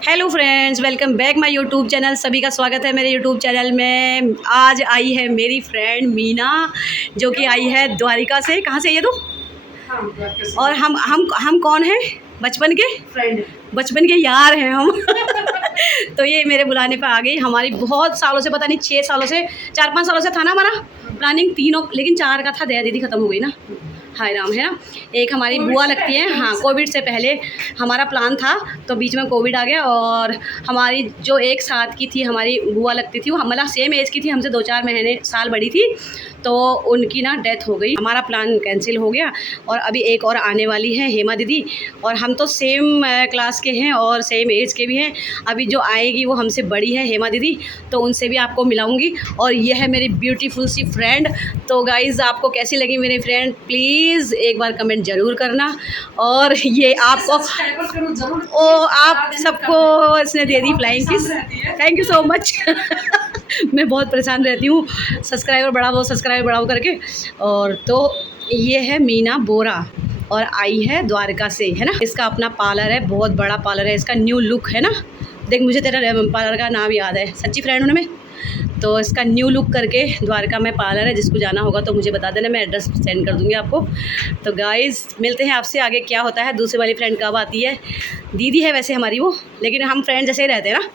Hello friends, welcome back my YouTube channel. सभी का स्वागत है मेरे यूट्यूब चैनल में। आज आई है मेरी फ्रेंड मीना, जो कि आई है द्वारिका से। कहाँ से ये तो और हम कौन हैं? बचपन के फ्रेंड, बचपन के यार हैं हम। तो ये मेरे बुलाने पे आ गई। हमारी बहुत सालों से, पता नहीं 6 सालों से, 4-5 सालों से था ना हमारा प्लानिंग, तीनों, लेकिन 4 का था, दया दीदी ख़त्म हो गई ना। हाय राम, है ना। एक हमारी बुआ लगती है, हाँ, कोविड से पहले हमारा प्लान था, तो बीच में कोविड आ गया। और हमारी जो एक साथ की थी हमारी बुआ लगती थी, वो मतलब सेम एज की थी हमसे, 2-4 महीने साल बड़ी थी, तो उनकी ना डेथ हो गई। हमारा प्लान कैंसिल हो गया। और अभी एक और आने वाली है, हेमा दीदी, और हम तो सेम क्लास के हैं और सेम एज के भी हैं। अभी जो आएगी वो हमसे बड़ी है, हेमा दीदी, तो उनसे भी आपको मिलाऊंगी। और ये है मेरी ब्यूटीफुल सी फ्रेंड। तो गाइज़, आपको कैसी लगी मेरी फ्रेंड, प्लीज़ एक बार कमेंट ज़रूर करना। और ये आपको आप सबको इसने दे दी flying kiss. Thank you so much. मैं बहुत परेशान रहती हूँ, सब्सक्राइबर बढ़ाओ करके। और तो ये है मीना बोरा, और आई है द्वारका से, है ना। इसका अपना पार्लर है, बहुत बड़ा पार्लर है इसका, न्यू लुक, है ना। देख, मुझे तेरा पार्लर का नाम याद है, सच्ची फ्रेंड हूँ ना मैं। तो इसका न्यू लुक करके द्वारका में पार्लर है। जिसको जाना होगा तो मुझे बता देना, मैं एड्रेस सेंड कर दूँगी आपको। तो गाइज़, मिलते हैं आपसे आगे क्या होता है। दूसरी वाली फ्रेंड कब आती है? दीदी है वैसे हमारी वो, लेकिन हम फ्रेंड जैसे ही रहते हैं ना।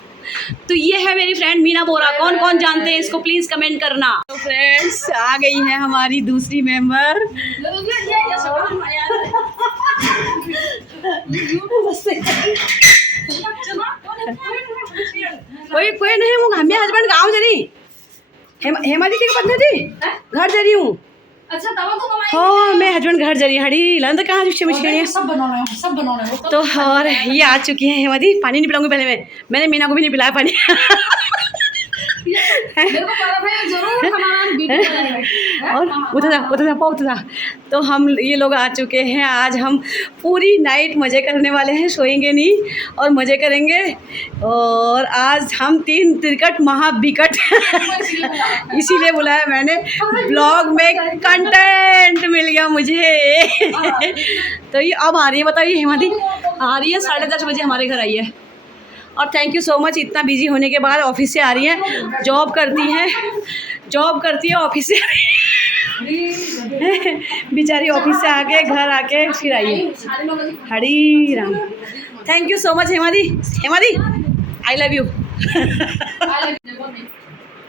तो ये है मेरी फ्रेंड मीना बोरा। कौन कौन जानते हैं इसको, प्लीज़ कमेंट करना। तो फ्रेंड्स, आ गई है हमारी दूसरी मेंबर। कोई नहीं, वो हमें हस्बैंड गाँव जा रही, हेमा दीदी के पत्नी थी, घर जा रही हूँ। अच्छा, तवा को कमाई। हाँ, मैं हस्बैंड घर जा रही हड़ी लन, तो कहाँ सब बनाना है। तो और ये आ चुकी है हेमा दी। पानी नहीं पिलाऊंगी पहले मैंने मीना को भी नहीं पिलाया पानी। मेरे को पता था ये जरूर हमारा बीट और उधर जा। तो हम ये लोग आ चुके हैं। आज हम पूरी नाइट मज़े करने वाले हैं, सोएंगे नहीं और मज़े करेंगे। और आज हम 3 तिरकट महाबिकट इसीलिए बुलाया मैंने, ब्लॉग में कंटेंट मिल गया मुझे। तो ये अब आ रही है, बताइए हेमा दी आ रही है 10:30 बजे हमारे घर आई है। और थैंक यू सो मच, इतना बिजी होने के बाद ऑफिस से आ रही हैं। जॉब करती है ऑफिस से। बेचारी ऑफिस से आके घर आके फिर आई है। Hari Ram, thank you so much Hema di I love you.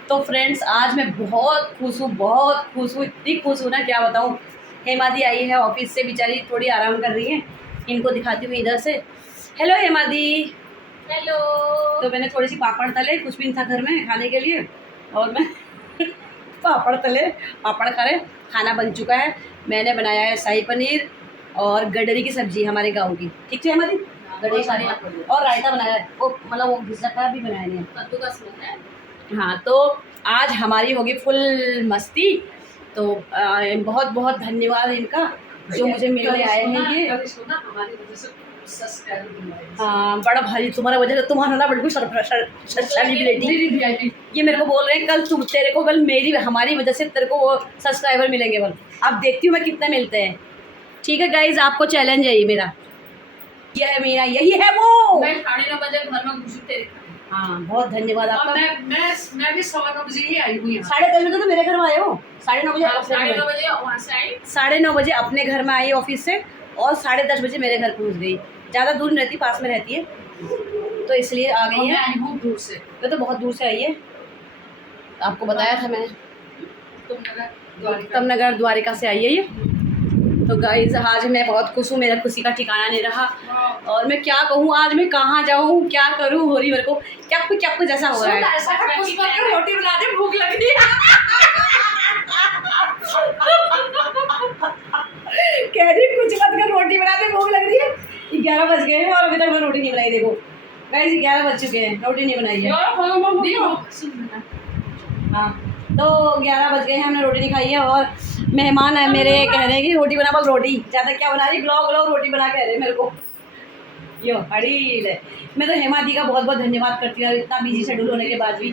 तो फ्रेंड्स, आज मैं बहुत खुश हूँ, इतनी खुश हूँ ना, क्या बताऊँ। हेमा दी आई है ऑफिस से, बेचारी थोड़ी आराम कर रही हैं। इनको दिखाती हूँ इधर से। हेलो हेमा दी। हेलो। तो मैंने थोड़ी सी पापड़ तले, कुछ भी नहीं था घर में खाने के लिए, और मैं पापड़ खा रहे। खाना बन चुका है। मैंने बनाया है शाही पनीर और गडरी की सब्जी हमारे गांव की, ठीक है हमारी गडरी सारी, और रायता बनाया है, वो मतलब वो घिसका भी बनाया है, कद्दू का सूप है। हाँ। तो आज हमारी होगी फुल मस्ती। तो बहुत बहुत धन्यवाद इनका, जो मुझे मिलने आए हैं ये। हमारी वजह से हाँ, बड़ा भारी तुम्हारा वजह से, तुम्हारा ना बिल्कुल सेलिब्रिटी। ये मेरे को बोल रहे हैं, कल तेरे को कल हमारी वजह से तेरे को वो सब्सक्राइबर मिलेंगे। बल अब देखती हूँ मैं कितने मिलते हैं। ठीक है गाइज, आपको चैलेंज है ये मेरा, ये है मेरा, यही है वो। मैं 9:30 बजे घर में घुसी तेरे। हाँ, बहुत धन्यवाद आपका। मैं भी 9:15 बजे ही आई हूँ। 10:30 बजे तो मेरे घर में आए हो, 9:30 बजे 9:30 बजे वहाँ से आई, 9:30 बजे अपने घर में आई ऑफिस से, और 10:30 बजे मेरे घर पहुँच गई। ज़्यादा दूर नहीं रहती, पास में रहती है, तो इसलिए आ गई है। आई हूँ दूर से, ये तो बहुत दूर से आई है, आपको बताया था मैंने, उत्तम नगर द्वारिका से आई है ये। तो गाइस, आज मैं बहुत खुश हूँ, मेरा खुशी का ठिकाना नहीं रहा। और मैं क्या कहूँ, आज मैं कहाँ जाऊँ, क्या करूँ, हो रही मेरे को क्या कुछ ऐसा हो रहा है। रोटी बना दे, भूख लग रही है। कह रही कुछ मत कर, रोटी बना दे, भूख लग रही है। 11 बज गए हैं और अभी तक मैंने रोटी नहीं बनाई। देखो गाइस, 11 बज चुके हैं, रोटी नहीं बनाई है। हाँ, तो 11 बज गए हैं, हमने रोटी नहीं खाई है। और मेहमान है मेरे, कह रहे हैं कि रोटी बना, बस रोटी ज़्यादा क्या बना रही, ब्लॉग रोटी बना कह रहे हैं मेरे को। यो हड़ील है। मैं तो हेमा दी का बहुत बहुत धन्यवाद करती हूँ, इतना बिजी शेड्यूल होने के बाद भी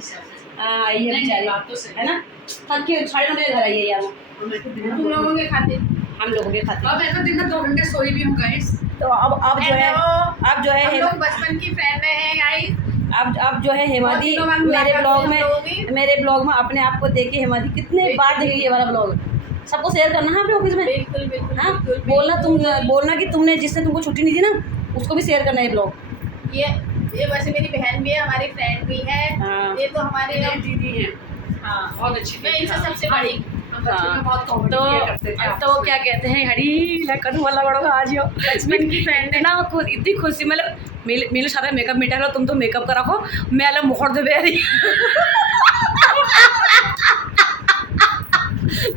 आई है बेचारी, है ना। थक के 9:30 बजे घर आई है यार। तुम लोगों के खाते, हम लोगों के खाते। अब ऐसा दिन 2 घंटे सोई भी हूँ गाइस। तो अब जो है हम लोग बचपन की फ्रेंड हैं गाइस। अब जो है हेमादी मेरे ब्लॉग में अपने आप को देखिए। हेमादी कितने बार देखेगी ये वाला ब्लॉग। सबको शेयर करना है अपने ऑफिस में। बिल्कुल बिल्कुल। हाँ, बोलना कि तुमने जिसने तुमको छुट्टी नहीं दी ना उसको भी शेयर करना है ये ब्लॉग। ये वैसे मेरी बहन भी है, हमारी फ्रेंड भी है। हाँ। ये तो हमारी दीदी है। हाँ बहुत अच्छी। मैं इनसे सबसे बड़ी। हाँ, बहुत कॉमेडी किया करते थे। तो क्या कहते हैं हरी कदू वाला बड़ो आज यो बचपन की फ्रेंड है ना। खुद इतनी खुशी मतलब मेरे साथ मेकअप मिटा लो, तुम तो मेकअप का रखो, मैं अलग मोहर दे रही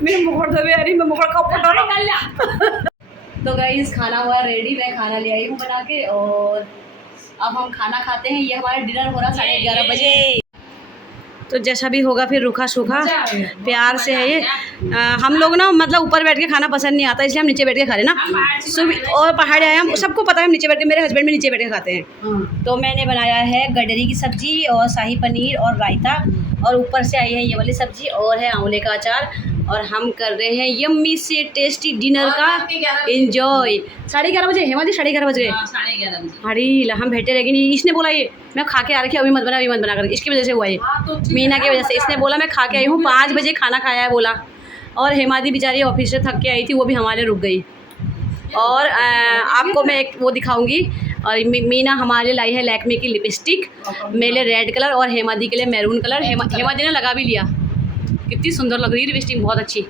मेरे मोहर दबे रही, मैं मोहर का ऊपर। तो गाइस खाना हुआ रेडी, मैं खाना ले आई हूँ बना के और अब हम खाना खाते हैं। ये हमारा डिनर हो रहा 11:30 बजे। तो जैसा भी होगा फिर रूखा सूखा प्यार से है ये। हम लोग ना मतलब ऊपर बैठ के खाना पसंद नहीं आता, इसलिए हम नीचे बैठ के खा रहे ना। और पहाड़ आए हम, सबको पता है हम नीचे बैठ के, मेरे हस्बैंड भी नीचे बैठ के खाते हैं। तो मैंने बनाया है गडरी की सब्जी और शाही पनीर और रायता, और ऊपर से आई है ये वाली सब्जी और है आंवले का अचार। और हम कर रहे हैं यम्मी से टेस्टी डिनर का एंजॉय। 11:30 बजे हेमा जी, 11:30 बज गए। 11:30 बजे। अरे हम बैठे रहेगी नहीं, इसने बोला ये मैं खा के आ रखी, अभी मत बना कर, इसकी वजह से हुआ ये। मीना की वजह से इसने बोला मैं खा के आई हूँ, 5 बजे खाना खाया है बोला। और हेमादी बेचारी ऑफिस से थक के आई थी, वो भी हमारे रुक गई। और आपको मैं एक वो दिखाऊंगी। और मीना हमारे लाई है लैक्मे की लिपस्टिक, मेरे लिए रेड कलर और हेमादी के लिए मैरून कलर। हेमादी ने लगा भी लिया, कितनी सुंदर लग रही है लिपस्टिक, बहुत अच्छी।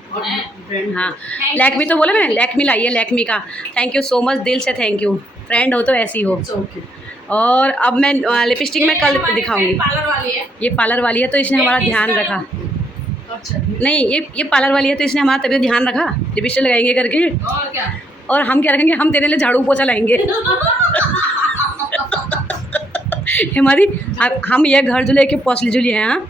हाँ लैक्मी तो बोला मैंने, लैक्मी लाई है लैक्मी का। थैंक यू सो मच, दिल से थैंक यू। फ्रेंड हो तो ऐसी हो। और अब मैं लिपस्टिक में कल दिखाऊंगी। पार्लर वाली है, ये पार्लर वाली है तो इसने हमारा ध्यान रखा। नहीं ये पार्लर वाली है तो इसने हमारा तबियत ध्यान रखा, लिपस्टिक लगाएंगे करके। और क्या, और हम क्या रखेंगे, हम तेरे लिए झाड़ू पोछा लाएंगे हमारी हम ये घर जो लेके पौसली जुली हैं। हाँ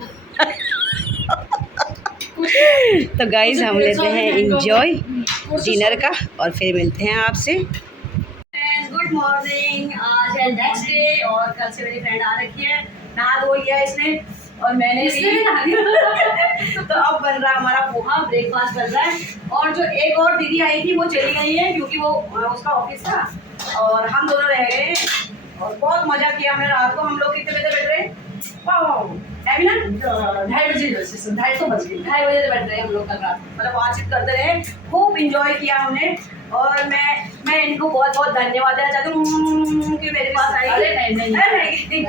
तो गाइज हम लेते हैं इंजॉय डिनर का और फिर मिलते हैं आपसे। गुड मॉर्निंग, आज है नेक्स्ट डे और कल से मेरी फ्रेंड आ रखी है, नहा धो लिया इसने और मैंने भी नहा लिया तो अब बन रहा है हमारा पोहा, ब्रेकफास्ट बन रहा है। और जो एक और दीदी आई थी वो चली गई है क्योंकि वो उसका ऑफिस था और हम दोनों रह गए और बहुत मजा किया हमने रात को। हम लोग कितने बजे बैठ रहे, 2:30 बजे, 2:30 बजे बैठ रहे हम लोग कल रात, मतलब बातचीत करते रहे, खूब इंजॉय किया हमने। और मैं इनको बहुत बहुत धन्यवाद देना चाहती हूँ कि मेरे पास आई,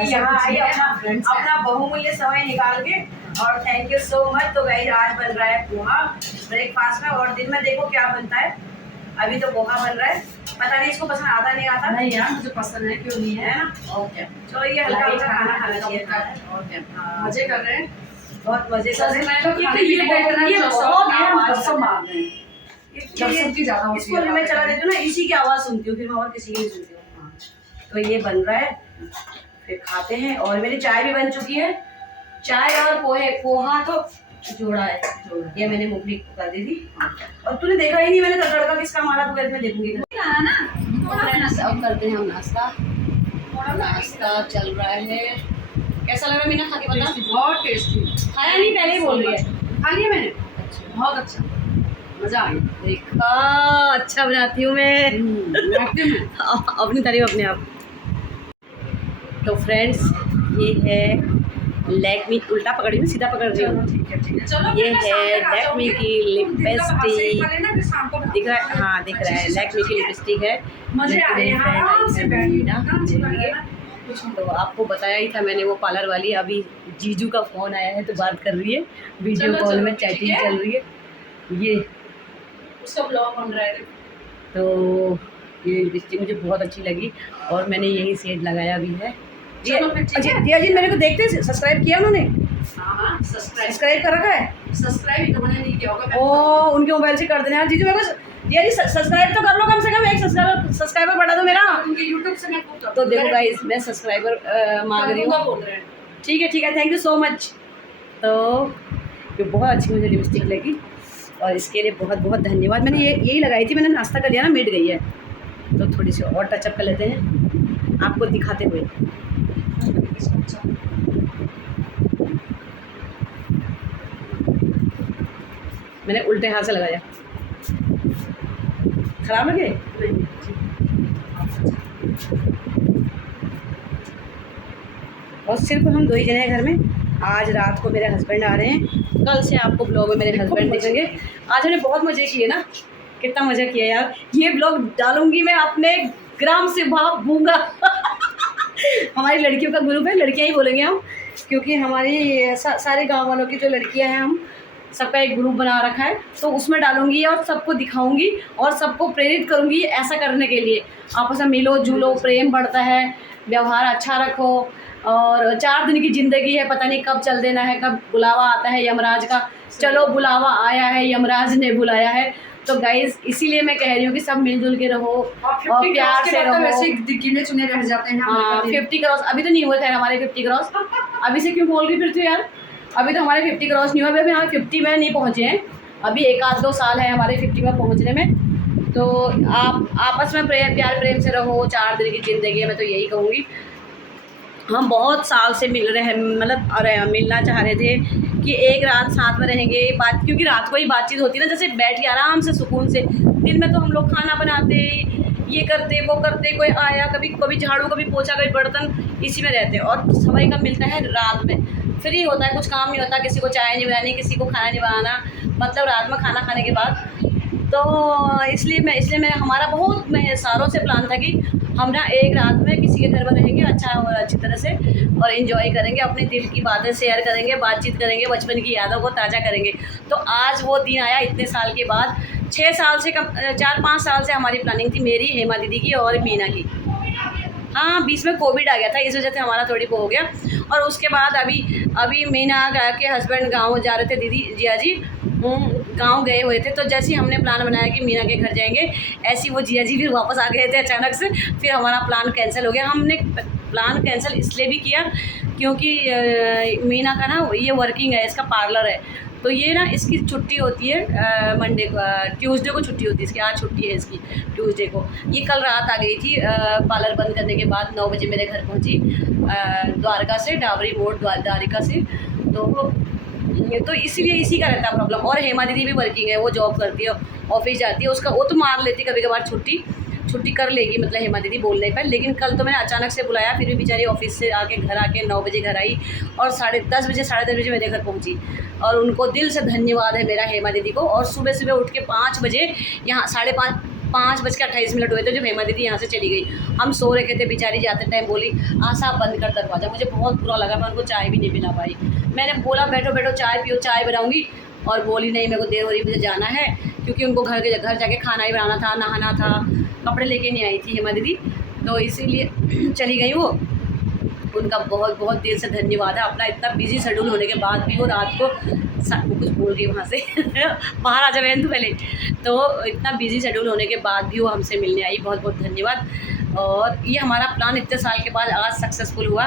यहाँ आई अपना बहुमूल्य समय निकाल के। और थैंक यू सो मच। तो गाइस आज बन रहा है पोहा ब्रेकफास्ट में, और दिन में देखो क्या बनता है। अभी तो पोहा बन रहा है, पता नहीं इसको पसंद आता नहीं आता। नहीं यार मुझे पसंद है, क्यों नहीं है ना। और क्या, चलो ये हल्का हल्का खाना खाना चाहिए। और क्या, मजे कर रहे हैं, बहुत मजे कर रहे हैं। इसको मैं चला देती हूँ ना, इसी की आवाज़ सुनती हूँ, फिर मैं और किसी की नहीं सुनती हूँ। तो ये बन रहा है, फिर खाते हैं। और मेरी चाय भी बन चुकी है, चाय और पोहा तो जोड़ा है, ये मैंने मूंगफली कर दी थी। और तूने देखा ही नहीं मैंने तड़का किसका मारा, तो मैं देखूंगी। अब करते हैं हम नाश्ता चल रहा है। कैसा लग रहा है मीना खा के बता? बहुत टेस्टी। खाया नहीं, पहले ही बोल रही है। खा लिया मैंने, बहुत अच्छा, मजा आ गया। देखा अच्छा बनाती हूँ मैं अपनी तारीफ अपने आप। तो फ्रेंड्स ये है लैक्मी, उल्टा पकड़ रही हूँ सीधा पकड़ रही हूँ। ये है लैक्मी की लिपस्टिक, दिख रहा है? हाँ दिख रहा है, लैक्मी की लिपस्टिक है। तो आपको बताया ही था मैंने, वो पार्लर वाली अभी जीजू का फ़ोन आया है तो बात कर रही है, वीडियो कॉल में चैटिंग चल रही है। ये उसका ब्लॉग बन रहा है। तो ये लिपस्टिक मुझे बहुत अच्छी लगी और मैंने यही शेड लगाया भी है। दिया जी मेरे को देखते, सब्सक्राइब किया उन्होंने? हाँ सब्सक्राइब कर रखा है। सब्सक्राइब उन्होंने नहीं किया होगा। ओ उनके मोबाइल से कर देना यार जीजू, मेरे को दिया जी सब्सक्राइब तो कर लो, कम से कम एक सब्सक्राइबर बढ़ा दो मेरा। उनके यूट्यूब से मैं तो देखो गाइस मैं सब्सक्राइबर मांग रही हूँ। ठीक है थैंक यू सो मच। तो ये बहुत अच्छी मुझे लिपस्टिक लगी और इसके लिए बहुत बहुत धन्यवाद। मैंने यही लगाई थी, मैंने नाश्ता कर लिया ना, मिट गई है तो थोड़ी सी और टचअप कर लेते हैं आपको दिखाते हुए। मैंने उल्टे हाथ से लगाया, खराब लगे? और सिर्फ हम 2 ही जने हैं घर में। आज रात को मेरे हस्बैंड आ रहे हैं, कल से आपको ब्लॉग में मेरे हस्बैंड दिखेंगे। आज हमने बहुत मज़े किए ना, कितना मज़ा किया यार। ये ब्लॉग डालूंगी मैं अपने ग्राम से वहाँ भूंगा हमारी लड़कियों का ग्रुप है, लड़कियाँ ही बोलेंगे हम, क्योंकि हमारी सारे गाँव वालों की जो लड़कियाँ हैं, हम सबका एक ग्रुप बना रखा है, तो उसमें डालूंगी और सबको दिखाऊंगी और सबको प्रेरित करूंगी ऐसा करने के लिए। आपस में मिलो जुलो, प्रेम बढ़ता है, व्यवहार अच्छा रखो। और 4 दिन की ज़िंदगी है, पता नहीं कब चल देना है, कब बुलावा आता है यमराज का। चलो बुलावा आया है, यमराज ने बुलाया है। तो गाइज इसीलिए मैं कह रही हूँ कि सब मिलजुल के रहो और प्यार से रहो। वैसे गिने चुने रह जाते हैं। हाँ, 50 क्रॉस अभी तो नहीं हुए थे हमारे 50 क्रॉस। अभी से क्यों बोल रही फिर तू यार, अभी तो हमारे 50 क्रॉस नहीं हुआ, अभी हम 50 में नहीं पहुँचे हैं। अभी 1-2 साल है हमारे 50 में पहुँचने में। तो आप आपस में प्यार प्रेम से रहो। 4 दिन की ज़िंदगी है, मैं तो यही कहूँगी। हम बहुत साल से मिल रहे हैं, मतलब अरे मिलना चाह रहे थे कि एक रात साथ में रहेंगे, बात, क्योंकि रात को ही बातचीत होती है ना, जैसे बैठ के आराम से सुकून से। दिन में तो हम लोग खाना बनाते, ये करते वो करते, कोई आया, कभी झाड़ू, कभी पोछा, कभी बर्तन, इसी में रहते। और समय कब मिलता है? रात में फ्री होता है, कुछ काम नहीं होता, किसी को चाय नहीं बनानी, किसी को खाना नहीं बनाना, मतलब रात में खाना खाने के बाद। तो इसलिए मैं हमारा बहुत सालों से प्लान था कि हम ना एक रात में किसी के घर में रहेंगे अच्छा और अच्छी तरह से, और एंजॉय करेंगे, अपने दिल की बातें शेयर करेंगे, बातचीत करेंगे, बचपन की यादों को ताज़ा करेंगे। तो आज वो दिन आया इतने साल के बाद। 6 साल से कम 4-5 साल से हमारी प्लानिंग थी, मेरी, हेमा दीदी की और मीना की। हाँ, बीच में कोविड आ गया था, इस वजह से हमारा थोड़ी वो हो गया। और उसके बाद अभी मीना के हस्बैंड गाँव जा रहे थे, दीदी जिया जी गांव गए हुए थे। तो जैसे ही हमने प्लान बनाया कि मीना के घर जाएंगे, ऐसी वो जिया जी फिर वापस आ गए थे अचानक से। फिर हमारा प्लान कैंसिल हो गया। हमने प्लान कैंसिल इसलिए भी किया क्योंकि मीना का ना ये वर्किंग है, इसका पार्लर है, तो ये ना इसकी छुट्टी होती है मंडे को, ट्यूसडे को छुट्टी होती है इसकी। आज छुट्टी है इसकी ट्यूसडे को। ये कल रात आ गई थी पार्लर बंद करने के बाद, 9 बजे मेरे घर पहुंची द्वारका से, डाबरी मोड़ द्वारिका से। तो इसीलिए इसी का रहता है प्रॉब्लम। और हेमा दीदी भी वर्किंग है, वो जॉब करती है, ऑफिस जाती है, उसका वो तो मार लेती कभी कभार छुट्टी कर लेगी, मतलब हेमा दीदी बोलने पर। लेकिन कल तो मैंने अचानक से बुलाया, फिर भी बेचारी ऑफिस से आके घर आके 9 बजे घर आई और 10:30 बजे 10:30 बजे मेरे घर पहुंची। और उनको दिल से धन्यवाद है मेरा हेमा दीदी को। और सुबह उठ के 5 बजे यहाँ 5:28 हुए थे जब हेमा दीदी यहाँ से चली गई। हम सो रखे थे, बेचारी जाते टाइम बोली आशा आप बंद कर दरवाजा। मुझे बहुत बुरा लगा, मैं उनको चाय भी नहीं पिला पाई। मैंने बोला बैठो चाय पियो, चाय बनाऊँगी, और बोली नहीं मेरे को देर हो रही, मुझे जाना है, क्योंकि उनको घर जाके खाना ही बनाना था, नहाना था, कपड़े लेके नहीं आई थी हेमा दीदी, तो इसीलिए चली गई वो। उनका बहुत बहुत दिल से धन्यवाद है। अपना इतना बिजी शेड्यूल होने के बाद भी वो रात को कुछ बोल रही वहाँ से बाहर आ जाए तो पहले, तो इतना बिजी शेड्यूल होने के बाद भी वो हमसे मिलने आई, बहुत बहुत धन्यवाद। और ये हमारा प्लान इतने साल के बाद आज सक्सेसफुल हुआ,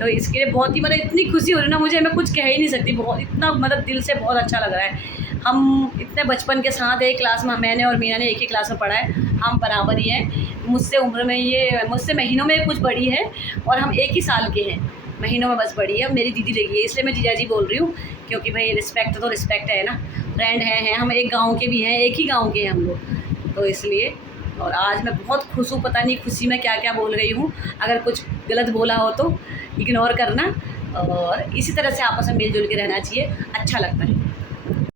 तो इसके लिए बहुत ही मतलब इतनी खुशी हो रही ना मुझे, मैं कुछ कह ही नहीं सकती। बहुत इतना मतलब दिल से बहुत अच्छा लग रहा है। हम इतने बचपन के साथ एक क्लास में, मैंने और मीना ने एक ही क्लास में पढ़ा है, हम बराबर ही हैं। मुझसे उम्र में मुझसे महीनों में कुछ बड़ी है, और हम एक ही साल के हैं, महीनों में बस बड़ी है। मेरी दीदी लगी है, इसलिए मैं जीजा जी बोल रही हूँ, क्योंकि भाई रिस्पेक्ट तो रिस्पेक्ट है ना, फ्रेंड हैं, हम एक गाँव के भी हैं, एक ही गाँव के हैं हम लोग, तो इसलिए। और आज मैं बहुत खुश हूँ, पता नहीं खुशी में क्या क्या बोल रही हूँ, अगर कुछ गलत बोला हो तो इग्नोर करना। और इसी तरह से आपस में मिलजुल के रहना चाहिए, अच्छा लगता है।